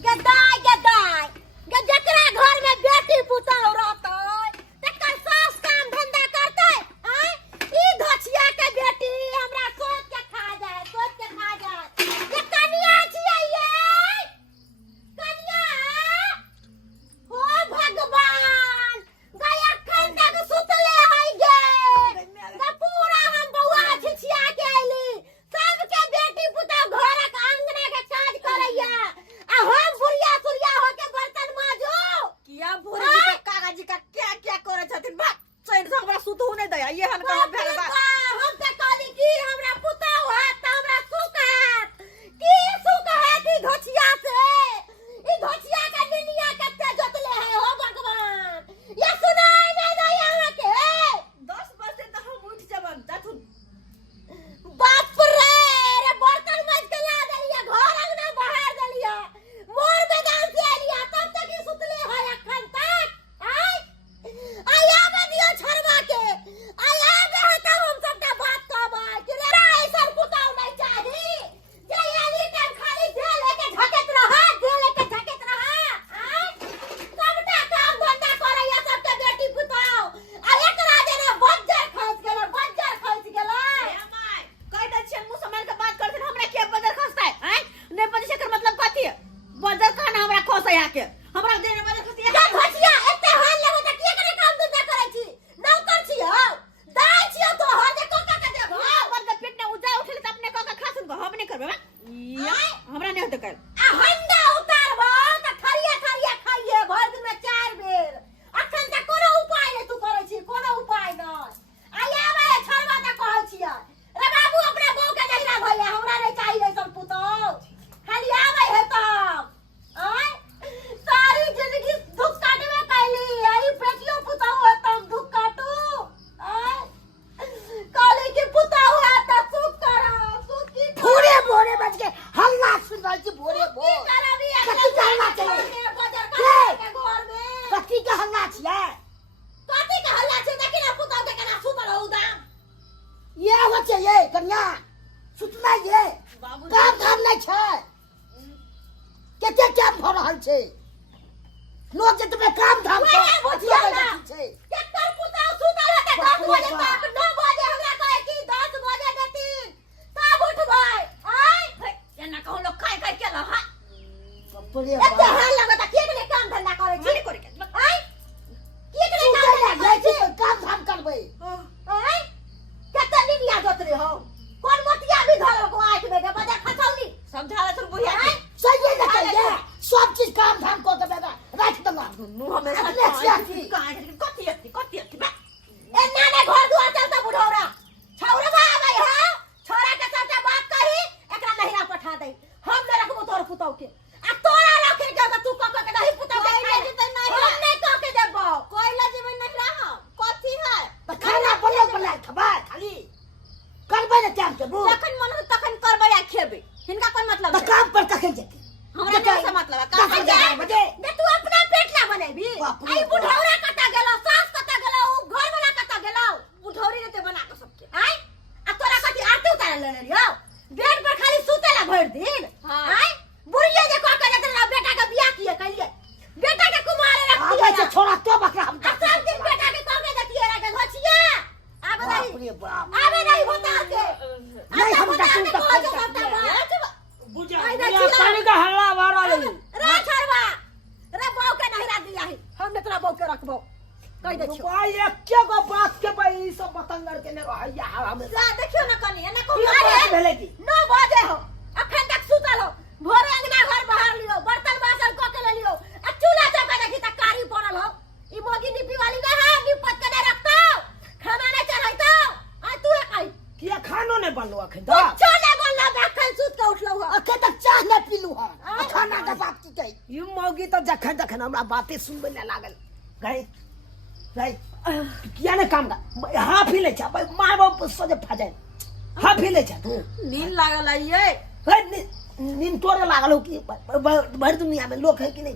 गदाई गदाई जकरा घर में बेटी पुतौह रहतै तकर सास काम धंधा करतै आय ई धछिया के बेटी हमरा सोच के खा जाए ये कनिया छियै ये कनिया हो भगवान गया खन तक सुतले है गे पूरा हम बौआ छिछिया के आइली सबके बेटी पुतौह घरक आंगना के काज करैया आ हम बुढ़िया सुरिया होके बर्तन माजो किया बुढ़ी जी का कागजी का क्या करे छथिन बा सैन से हमरा सुतू नहीं दया ये हन का भेल बा हम त कहली की हमरा पुतौह है त हमरा सुख है की सुख है की धोछिया से ई धोछिया के निनिया कते जोतले है हो भगवान ये सुनाई नहीं दई हमरा के 10 बजे त हम उठ जबन जाथुन बाप रे रे बर्तन माज के ला देलिया घर अंगना बाहर देलिया मोर मैदान से एलिया तब तक ही सुतले है अखन तक आय आया में दियो छरवा के आया में है तब हम सबटा बात कहबा कि रे ऐसा पुतौह नहीं चाही जे एनी टाइम खाली दे लेके झकत रहा आय सबटा काम धंधा करैया सबके बेटी पुतौह आ एकरा जेना बज्जर खस गेलै कह द छियन मुंह संभाल के बात करथिन हमरा के बदर खसतै हैं नहीं पता से मतलब कथि है बदर कहना हमरा खसै आके हमरा देने बदर खसै जा भसिया एते हाल लेबो त के करे काम धंधा करै छी नौकर छी हो दाई छी तो हर जे कोका के देबो बद पेट ने उजा उठले त अपने कह के खासुन को हम नहीं करबे बा हमरा नहीं होते कर आ हंडा उतारबो त खरिया खाइए भर दिन में 4 बेर अखन त कोनो उपाय नहीं तू करै छी कोनो उपाय नहीं आया बे छरवा त कहै छी रे बाबू अपना बहू के नहिरा भइया हमरा नहीं चाहिए सब पुतौह खाली आबै है तब आय सारी जिंदगी दुख काटबे कैली आई बेटियों पुतौह है तब दुख काटू आय काली की पुतौह है त सुख करो सुख की भोरे भोरे बज के हल्ला सुन रहल छी भोरे की भोर करबी कथी के हल्ला चले बजर के? के घर में कथी के हल्ला छियै कथी के हल्ला छै देखि ना पुतौह के केना सुतल हो उदाम ये होचे ये कन्या सुतना ये बाबू काम धाम नहीं छै केते काम भ रहल छै लोग जे तुम्हें काम धाम वही बुझिया ना छै केकर पुतौह सुतल है त 10 बजे तक 9 बजे हमरा कहे कि 10 बजे देथिन तब उठबै आय एना कहू लोग खाय खाय के ला हाय बपरे एते हाल लगता के के काम धंधा करे छी करे के आय के तू काम के धंधा करे छी काम धाम करबै आय केते निनिया जोतरे हो कोन मोतिया भी धरल को आंख में के बजा खसौली समझा तुम बुझिया आय सही है कहिए सब चीज काम धाम को के बेटा राख दंगा मुंह में अपने सियासी। कथि बा ए नाने घर दुआर चलता बुढ़ौरा छौरवा आबै हो छोरा के सबटा बात कही एकरा नहिरा पठा दे हम न रखबो तोर पुतौह के आ तोरा रखे के तू क के नहीं पुतौह के खाइ जेतै नहीं हम नहीं क के देबो कोइला जेबै नहीं रहा कथि है तो खाना बना खबा खाली करबै न टाइम के बू जखन मन हो तखन करबै आ खेबै हिनका कोन मतलब तो है काम पर कखे जेते हमरा नहीं से मतलब है काम कखे जाए बजे दे तू अपना पेट ला बनेबी बाप रे आई बुढ़ौरा कता गेलो सास कता गेलो उ घर वाला कता गेलो बुढ़ौरी रहते बना के सबके आय आ तोरा कथि आरती उतार ले रियो बेड पर खाली सुतेला भर दिन हाँ। आय बुढ़िया जे कह के देते ना बेटा के बियाह किए कहिए बेटा के कुमारे रख आगे दिया से छोड़ा तो बकरा हम आ सब दिन बेटा के कह के देती है के घोचिया आबे बाप नहीं रे बाप आबे नहीं होता के नहीं हम बता डाकू के तक कह जो सबटा बात बुझा आई ना बुझा चिल्ला। पानी का हल्ला भरा ले रे छरवा रे बहू के नहिरा दिया है हम ने तोरा बहू के रखबो कह दे छियो भाई एक गो बात के भाई सब बतंगर के ने रहैया हमें जा देखियो ना कनी एना को अरे भेले की 9 बजे हो अखन तक सुतल हो भोरे अंगना घर बाहर लियो बर्तन बासन क के ले लियो आ चूल्हा चौका देखी त कारी पड़ल हो ई मोगी निपी वाली ना है निपत के नहीं रखतो खाना नहीं चढ़ाइतो आ तू कहि किया खानो ने बनलो अखन तो कुछ नहीं बोलला अखन सुत के उठलो हो अखन तक चाह न पीलू है खाना के बात की कही यू मौगी तो जखन जखन हमरा बातें सुनबे न लागल गई गई किया ने काम का हां फीले छ भाई माय बाप सजे फाजे हां फीले छ तू नींद लागल है ये नींद तोरे लागल हो कि भर दुनिया में लोग है कि नहीं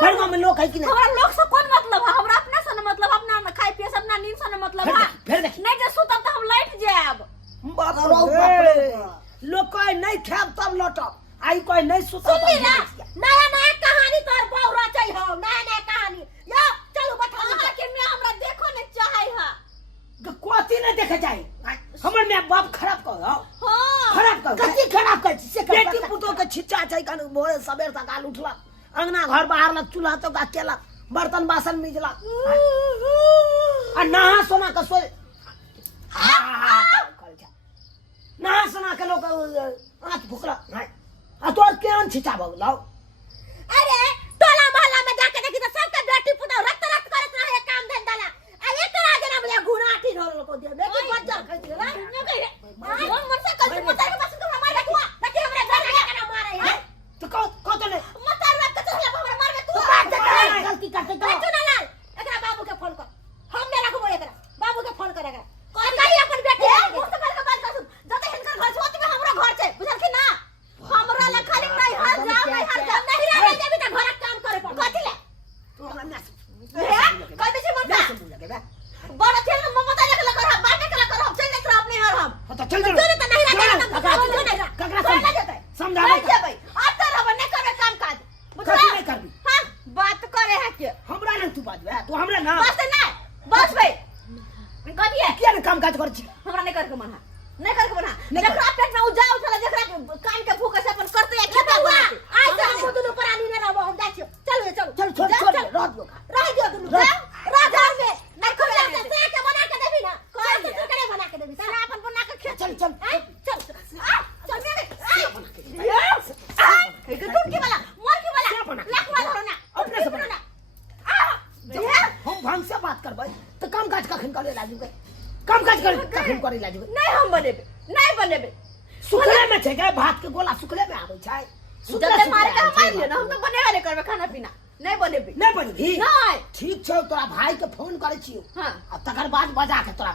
भर गांव में लोग है कि नहीं हमरा लोग से कोन मतलब है हमरा अपना से मतलब अपना खाई पिए से अपना नींद से मतलब है फिर देख नहीं जे सुतब त हम लेट जाब बाप रे लोग कोई नहीं खाब तब लौटब आई कोई नहीं सुतब सुनली ना नहीं भोरे सबेर सकाल उठला अंगना घर बाहर लग चूल्हा तो का केला बर्तन बासन मिजला आ नहा सोना का सोए नहा सोना के लोग आँख भुकला आ तो केन छिटा भगलाओ अरे टोला मोहल्ला में जाके देखी तो सबके बेटी पुता रक्त रक्त करत रहे काम धंधा ला आ एकरा जना मुझे गुनाठी धरल को दे बेटी बच्चा खाती है न कहे हम मन से कल मत के पास तुम मारे तू देखी हमरे घर के ना मारे है तो को तो ने मत रख के तू हमरा मार में तू गलती करते तो तू ना लाल एकरा बाबू के फोन कर हम ने रखबो एकरा बाबू के फोन करेगा कोई कही अपन बेटी मुस्त कर के बात कर जते हिनकर घर छोट में हमरा घर छे बुझल की ना हमरा ला खाली नहीं हाथ जाओ नहीं हाथ जाओ नहीं रे देबी त घर काम करे पड़ कथि ले तू हमरा ना कह दे छे मम्मा बड़ा थे हम मम्मा तले कला कर बाटे कला कर हम चल लेकर अपने घर हम तो चल चल तू तो नहीं रहा ककरा समझा समझा भाई अब तो रब नहीं करे काम काज कथि नहीं करबी हां बात करे है के हमरा ना तू बात तू हमरा ना बस ना बस भाई कथि है किया काम काज कर छी हमरा नहीं कर के मना नहीं कर के मना जकरा पेट में उजा उठला जकरा कान के फूक से अपन करते है खेता हुआ आज से हम दुनु पर आनी न रहबो हम जाछियो चलो चलो चल छोड़ रात को रह दियो दुनु रह घर में नहीं खोल से के बना के देबी ना कोई से तू करे बना के देबी साला अपन बना के खेत चल चल चल चल मेरे तुम की वाला मोर की वाला लाख वाला हो ना अपने से बना हम भांग से बात करबै तो काम काज कखन करे लाजू के काम काज करे कखन करे लाजू नहीं हम बनेबे नहीं बनेबे सुखले में छै के भात के गोला सुखले में आबै छै जल्दी मार के मार लियो ना हम तो बनेबे नहीं करबे खाना पीना नहीं बनेबे नहीं बनबी नहीं ठीक छै तोरा भाई के फोन करे छियो हां आ तकर बाद बजा के तोरा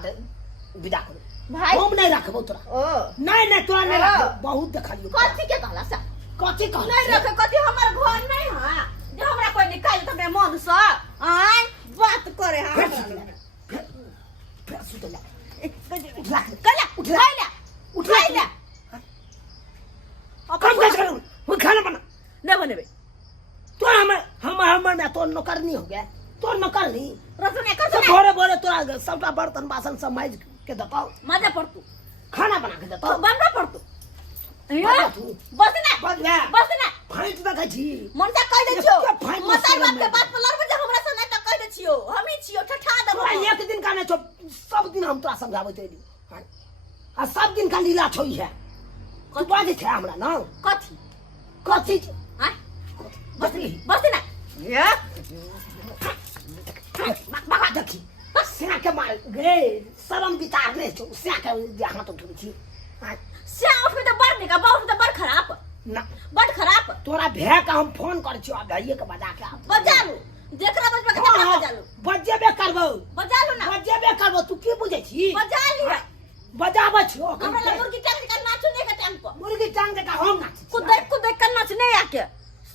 विदा करू भाई हम नहीं रखबो तोरा ओ नहीं तोरा नहीं रखबो बहुत देखलियो कथि के कहला सा कथि कह नहीं रखे कथि हमर घर नहीं हां जे हमरा कोई निकाल तो मैं मन से आय बात करे हां फिर सुत जा कला उठा ले काम काज करू वो खाना बना नहीं बनेबे तो हम में तो नौकरनी हो गया तो नौकरनी रसने कर तो भोरे भोरे तोरा सबटा बर्तन बासन सब माइज के देताओ मजा पड़तू खाना बना के देताओ बनबा पड़तू बना तू। बस ना बस ना फाइट देखै छी मन से कह दे छियो एते फाइट मत मसाला बात के में। बात पर लड़बे जे हमरा से नहीं त कह दे छियो हम ही छियो ठठा देबो तोरा एक दिन का नहीं छो सब दिन हम तोरा समझाबै छै आ सब दिन का लीला छोई है तू बाजे छै हमरा ना कथि कथि हां बस ना ये बाबा देखी सेना के मार गे शरम विचार नहीं छो सेना के हाथ उठबै छी से उसमें तो बड़ निका बहुत तो बड़ खराब ना बड़ खराब तोरा भै का हम फोन कर छियो आ भैये के बजा के बजालू देखरा बजबा के देखरा बजालू बजेबे करबो बजालू ना बजेबे करबो तू की बुझै छी बजा लिया बजाबै छियो हमरा ला मुर्गी टांग के नाचू नहीं के टाइम पर मुर्गी टांग के हम नाच कुद के नाच नहीं आके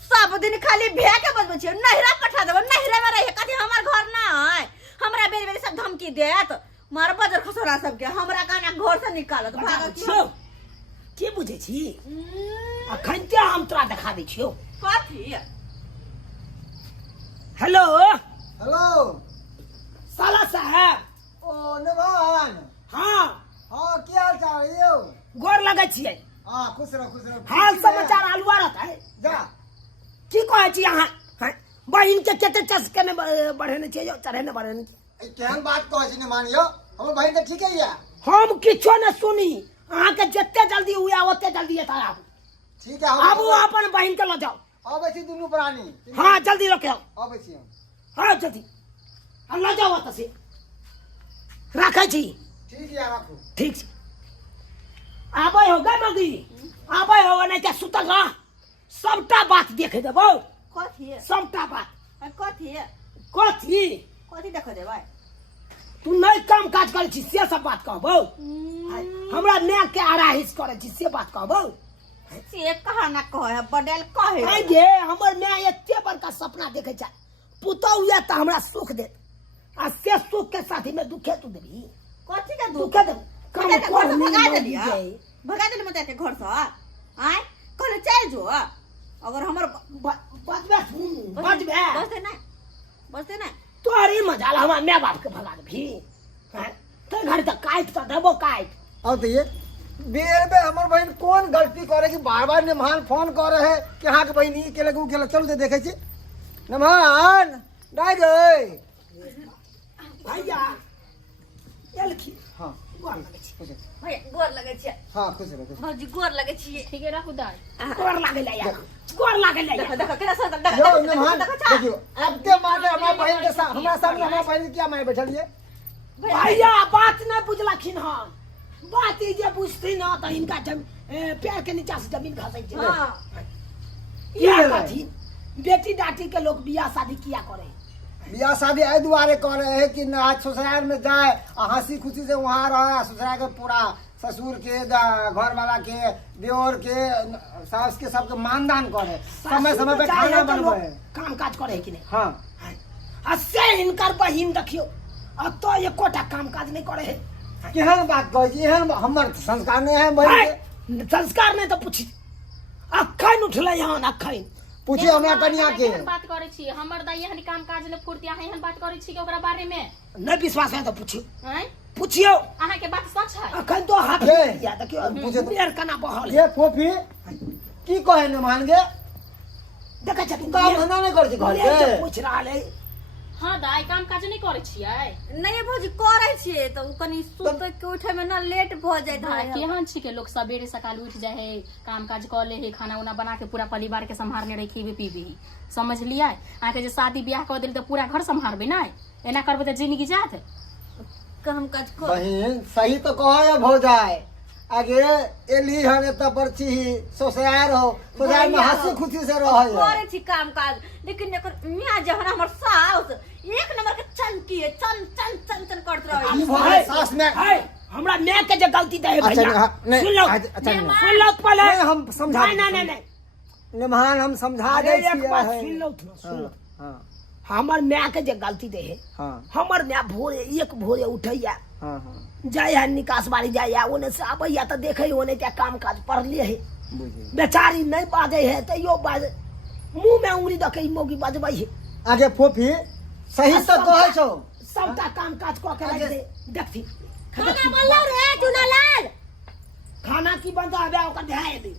सब दिन खाली भे के बजबै छियो नहिरा पठा देबो नहिरा में रहे कथि हमर घर ना है हमरा बेरी बेरी सब धमकी देत मार बजर खसोरा सब के हमरा गाना घर से निकालत भागत छियो की बुझै छी अखन ते हम तोरा देखा दै छियो कथि हेलो हेलो साला साहब ओ नवान हाँ हाँ क्या हाल चाल है यो गोर लगै छियै हाँ खुश रहो हाल समाचार अलुआ रहता है जा की कहै छी अहाँ बहिन के कते चस्के में बढ़ेने छियै चढ़ेने बढ़ेने ए केहन बात कहै छी ने मानियो हमर बहिन त ठीक है या हम किछो न सुनी अहाँ के जते जल्दी हुआ ओते जल्दी एता आबू ठीक है आबू अपन बहिन के ल जाओ आबै छी दुनू प्राणी हाँ जल्दी रखे आओ आबै छी हम हाँ जल्दी हम ल जाओ ओतऽ से रखै छी ठीक है राखू ठीक छै आबै हो गए मगी आबै हो नहीं के सुतल रह सबटा बात देख देबो कथि सबटा बात कथि कथी कथि देख देबै तू नहीं काम काज करे छी से सब बात कहबो हमरा ने के आराहिस करे छी से बात कहबो से कहा ना कहे बडेल कहे आई गे हमर मैं एते बड़का सपना देखे छ पुतौ या त हमरा सुख दे आ से सुख के साथी में दुखे तू देबी कथि के दुख दुखे दे काम मते के घर कर से नहीं भगा मौगी देलिया गई। भगा देली मते के घर से आय कहले चल जो अगर हमर बजबे सुन बजबे बसते ना तोरी मजाल हमरा मैं बाप के भगा देबी हैं तो घर तक काट त देबो काट आओ तो ये बेर बे हमर बहन कौन गलती करे कि बार बार मेहमान फोन करे है कि हाँ के बहन ई केले उ केले चल दे देखे छी मेहमान डाय गए भैया एलखी हां गोर लगै छी भैया गोर लगै छियै हां खुश रह भौजी गोर लगै छियै ठीके राखू दाई गोर लागै या गोर लागै या देखो देखो केना सब यो मेहमान देखियो अब के माटे हमरा बहन के साथ हमरा सामने हमरा बहन क्या मैं बैठल ये भैया बात नहीं बुझलखिन हन बात ई जे बुझथिन न त इनका पैर के नीचा से जमीन खसै छै हां ये कथी बेटी डाटी के लोग बियाह शादी किया करे बियाह शादी एहि दुआरे करे है कि ना ससुराल में जाए और हंसी खुशी से वहाँ रहे ससुराल के पूरा ससुर के घर वाला के देवर के सास के सबके मानदान करे समय समय पे खाना बनवे काम काज करे कि नहीं हाँ आ से हिनकर बहिन देखियो आ तो एकोटा काम काज नहीं करे है केहन बात कहै छी एहन हमर संस्कार नहीं है बहन के संस्कार नहीं तो पूछी अखन उठले हन अखन पूछिए हमरा कनिया के बात करे छी हमर दाई एहन काम काज ने फुर्ती अहाँ एहन बात करे छी के ओकरा बारे में नहीं विश्वास है तो पूछियो हैं पूछियो अहाँ के बात सच है अखन तो हाथ हे, या देखियो पूछे तो। पेड़ कना बहल ये फोफी की कहे न मान गे देखै छथिन काम धंधा नहीं कर छी घर के पूछ रहल है हां दाई काम काज नहीं करे छियै नहीं भौजी करै छियै त उ कनी सुत के उठे में ना लेट भ जाय भाई है केहन छी के लोग सवेरे सकाल उठ जाए है काम काज कर ले है खाना उना बना के पूरा परिवार के संभालने रही खीबे पीबे समझ लिया अहाँ के जे शादी ब्याह कर दिल तो पूरा घर संभालबे ना एना करबे त जिंदगी जात काम काज कर बहन सही तो कहे भौजाई आगे एली हन एत परची ससुराल हो ससुराल में हंसी खुशी से रहे है करे छी काम काज लेकिन एकर मियां जे हन हमर साउस एक नंबर के चनकी है चन चन चन चन करत रहे ई भौजाई सास में है हमरा मैं के जे गलती दे अच्छा भैया नहीं सुन लो अच्छा नहीं सुन लो पहले नहीं, हम समझा नहीं नहीं नहीं मेहमान हम समझा अरे दे एक छियै बात है। सुन लो सुन लो हाँ हमर मैं के जे गलती दे है हाँ हमर मैं भोरे एक भोरे उठैया हाँ हाँ जाय है निकास बाड़ी जाय ओने से आबैया त देखे ओने के काम काज पढ़ले है बुझिए बेचारी नहीं बाजे है तैयो बाज मुंह में उंगली दके ई मौगी बजबै है आगे फोफी सही तो कहे छौ सबटा काम काज क के रख दे देखती खाना बनलो रे चुनालाल खाना की बनता है ओकर ध्यान दे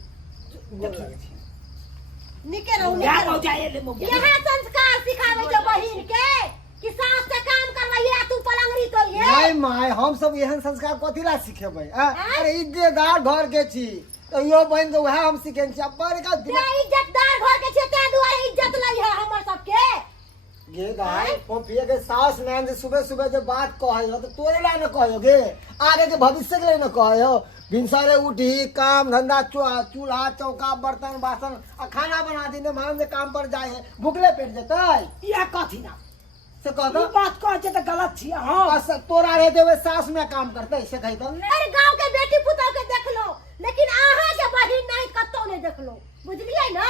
निके रहू क्या निके हो रहू जाए ले मौगी यह संस्कार सिखावे छो बहिन के कि सास से काम करवैया तू पलंगरी करिए नहीं माय हम सब एहन संस्कार कथी ला सिखेबै अरे इज्जतदार घर के छी तो यो बहन के वह हम सिखेन छी अब बड़का ते इज्जतदार घर के छे ते दुआरे इज्जत लई है हमर सबके गे गाय फोफी के सास नैन जे सुबह सुबह जो बात कहे हो तो तोरे ला न कहो गे आगे के भविष्य के लिए न कहे हो भिनसरे उठी काम धंधा चूल्हा चौका बर्तन बासन आ खाना बना दी मान जे काम पर जाए है भूखले पेट जेतै या कथी ना से ई कहतो बात कह जे त गलत छी हां तोरा रहे देवे सास में काम करते से कही तो अरे गांव के बेटी पुतौ के देख लो लेकिन आहा के बहिन नहीं कतो नहीं देख लो बुझलियै ना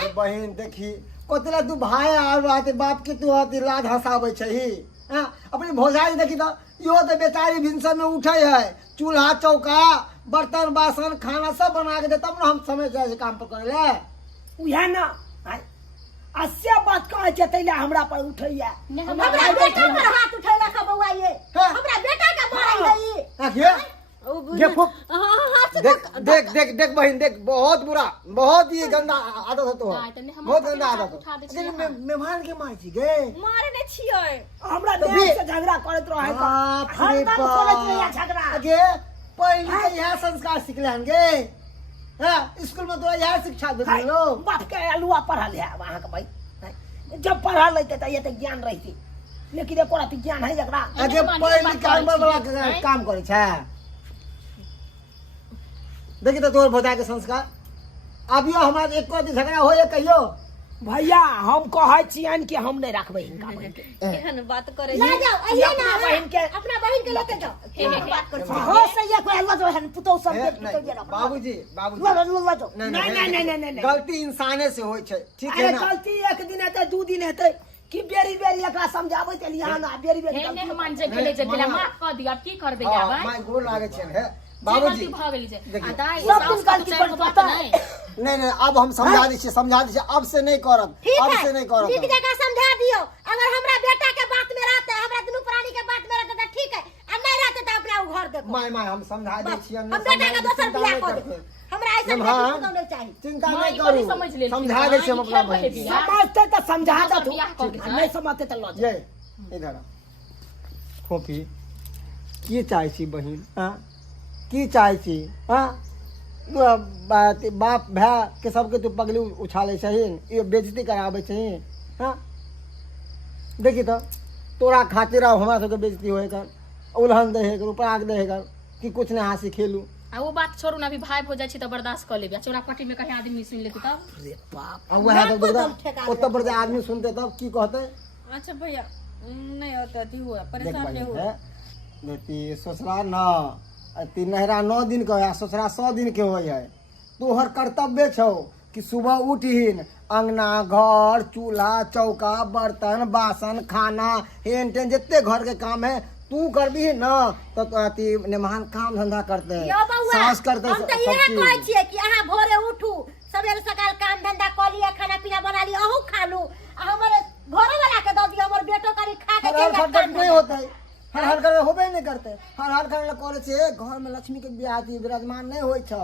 ये बहन देखी कतला तू भाई आर बात बाप के तू हती लाज हंसाबै छही हां अपनी भौजाई देखी तो यो तो बेचारी भिनसर में उठे है चूल्हा चौका बर्तन बासन खाना सब बना के दे तब ना हम समय से काम पर करे ले उहे ना अस्य बात कह जे तैला हमरा पर उठैया हमरा बेटा पर हाथ उठैला का बउआ ये हाँ। हमरा बेटा का मारै गई आखिए देखो देख देख देख बहन देख बहुत बुरा बहुत ही गंदा आदत है तो हाँ, तने हम बहुत अपन गंदा हाथ आदत उठा दै है छियै लेकिन हाँ। मेहमान के मार छी गे मारे ने छियै हमरा तो देह से झगड़ा करत रहे त बाप रे हरदम करत रहिया झगड़ा आगे पहले के यह संस्कार सिखले गे हां स्कूल में तो यह शिक्षा दे लो बात के अलुआ पढ़ल है वहां के भाई जब पढ़ल लेते त ये त ज्ञान रहिते लेकिन एको रात ज्ञान है जकरा आगे पहले काम वाला काम करे छै देखी तो तोर भौजा के संस्कार अभियो हमरा एक को झगड़ा होए कहियो भैया हम कहै छियन कि हम नहीं रखबै हिनका बहिन के केहन बात करे ले जाओ आइए ना अपना बहिन के अपना बहिन के लेके जाओ केहन बात कर हो सही कोई हलवा जो है पुतो सब ए, के नहीं, तो जरा बाबूजी लो बाबूजी लो लो जो नहीं नहीं गलती इंसाने से होय छै ठीक है अरे ना गलती एक दिन हेतै दू दिन हेतै कि बेरी बेरी एकरा समझाबै त लिया ना बेरी बेरी हे गलती मेहमान जे गेले जे गेले माफ कर दियो अब की करबे जाबै माय गोर लागे छै है बाबूजी बाबूजी भ गेली जे देखिए, आ दाई सब साउस दिन के गलती चारि पर गो बात पता नहीं नहीं अब हम समझा दी छी अब से नहीं करब ठीक अब है से नहीं करब नीक जगह समझा दियो अगर हमरा बेटा के बात में रहते हमरा दुनू प्राणी के बात में रहते तो ठीक है और नहीं रहते तो अपना हमरा उ घर देखो माय माय हम समझा दै छियै हम बेटा के दोसर बियाह कर दे हमरा ऐसा हाँ। बेटी नहीं चाहिए चिंता माँ, नहीं ई बड़ी करू समझ लेलखिन। समझा दै छियै हम अपना हाँ, ई बहिन खेल पहिले समझते तो समझा दो तू बियाह कऽ के नहीं समझते तो लो ये इधर आ। खोपी की चाहै छी बहिन हाँ की चाहै छी हाँ बाप भाई के सबके तू पगली उछालै छहीन ये बेइज्जती कराबै छहीन हाँ देखी तो तोरा खातिर हमरा सबके बेइज्जती होए कर उल्हन दे है कर उपराग दे है कर कि कुछ नहीं हंसी खेलू आ वो बात छोड़ू ना, अभी भाई हो जाए तो बर्दाश्त कर लेबे। चोरापट्टी में कहीं आदमी सुन लेते तब अरे बाप अब वह तो दुर्गा ओतऽ बड़े आदमी सुनते तब की कहते अच्छा भैया नहीं होता थी हुआ देख परेशान बहिन नहीं हुआ है देती ससुरा न ती नहरा 9 दिन के है ससुरा 100 दिन के होय है तोहर कर्तव्य छौ कि सुबह उठहीन अंगना घर चूल्हा चौका बर्तन बासन खाना हेन टेन जितने घर के काम है तू करबी न तो अति निमान काम धंधा करते हैं यो बउआ सास करते हम तो सब इहे चीज। कहै छियै कि अहाँ भोरे उठू सवेरे सकाल काम धंधा कर लिया खाना पीना बना लिया अहू खा लू आ हमरे घरो वाला के दऽ दियो हमर बेटो करी खा के हर हर चल जात खटखट काम नहीं धंधा। होता है हर हर घर में होबे नहीं करते हर हर घर में करे छे घर में लक्ष्मी के बियाह थी विराजमान नहीं होय छै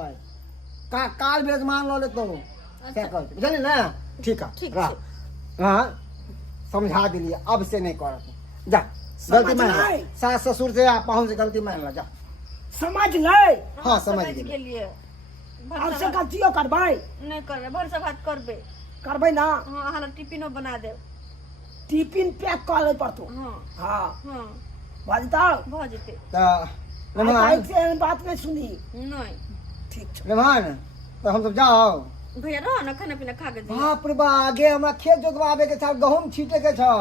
का काल विराजमान ल लेतो क्या कहते बुझली ना ठीक है रह हां समझा दिलिए अब से नहीं करत जा गलती मान ले। सास ससुर से आप पहुंच से गलती मान ला जा समझ ले हाँ समझ के गेली लिए अब से गलतियों करबै नहीं करबे भरसा भात करबे करबै ना हाँ हाला टिफिनो बना दे टिफिन पैक कर ले पड़तो हाँ हाँ हाँ बाजता भ जेते तो मेहमान से बात नहीं सुनी नहीं ठीक छै मेहमान तो हम सब जाओ भैया रहो ना खाना पीना खा के जाइए। बाप रे बा आगे हमरा खेत जोतवाबे के छै गहूम छीटे के छै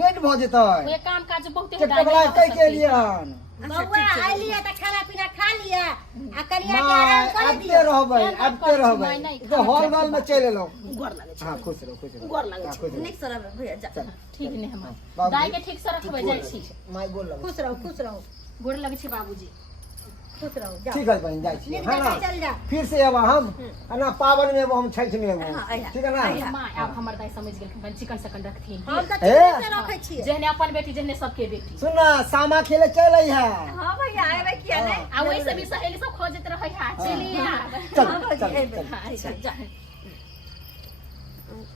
लेट भ जेतै ये काम काज बहुत ट्रैक्टर वाला कह के लिए हन बउआ आइलिए त खाना पीना खा लिया आ कलिया के माय आराम कर आबते दियो रहबै केहन आबते बात रहबै करै छी, माय, तो हॉल वाल में चल एलो गोर लगे छै हां खुश रहो खुश रहो गोर लगे हाँ, छै खुश रहो निक सर भैया जा ठीक नहीं हमार बाबूजी। दाई के ठीक से रखबे जाय छी माय बोल लगे खुश रहो गोड़ लगे छी बाबूजी। खुश रहो जा ठीक है बहन जाय छी नीक है ना जकाँ चल जा फिर से अब हम है ना पावन में अब हम छठ में अब हाँ, आइया, ठीक है ना माँ अब हमर दाई समझ गेलखिन चिकन सकन रखथिन हम त ए? ठीक से रखै छियै जेहने अपन बेटी जेहने सबके बेटी सुन ना सामा खेले चले है हाँ भैया आए किया नहीं आ वैसे भी सहेली सब खोजत रहे है चलिए चल चल चल अच्छा जा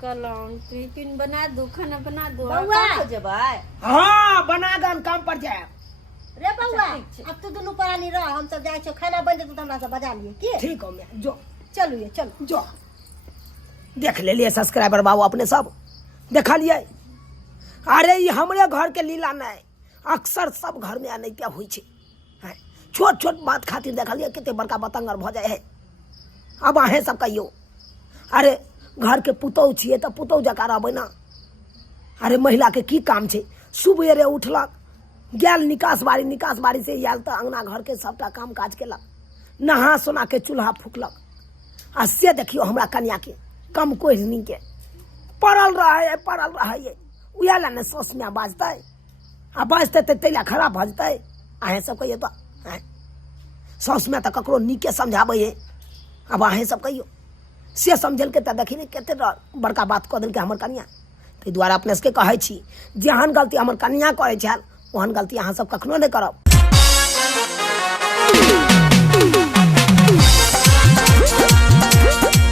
कलम टिफिन बना दो खाना बना दो बउआ। हो जेबै हाँ बना गन काम पर जाए रे बउआ ठीक छै। अब तू दुनू परानी रह हम सब जाय छौ खाना बन जेतौ त हमरा सब बजा लिए की ठीक हो मैं जो चलू ये चलू जो देख ले लिए सब्सक्राइबर बाबू अपने सब देखलिए अरे ये हमरे घर के लीला नहीं अक्सर सब घर में अनैतिया हुई छै हैं। छोट छोट बात खातिर देखलिए कते बड़का बतंगर भ जाए है अब अहें सब कहियो अरे घर के पुतौह छिए तो पुतौह जका रहबै ना अरे महिला के की काम छै सुबेरे उठलक गेल निकास बाड़ी से आयल तो अंगना घर के सबटा काम काज केलक नहा सोना के चूल्हा फूकलक आ से देखियो हमरा कन्या के कम कोहनी के पड़ल रहे उहे ला ने सस में बाजते आ बाजते तो तैला खराब भ जेतै अहें सब कहियो तो सस में तो ककरो नीके समझाबै है अब अहें सब कहियो से समझलकै तऽ देखी ने कते बड़का बात कऽ देलकै हमर कन्या ताहि दुआरे अपने सबके कहै छी जेहन गलती हमर कन्या करै छल ओहन गलती अहाँ सब कखनो नहि करब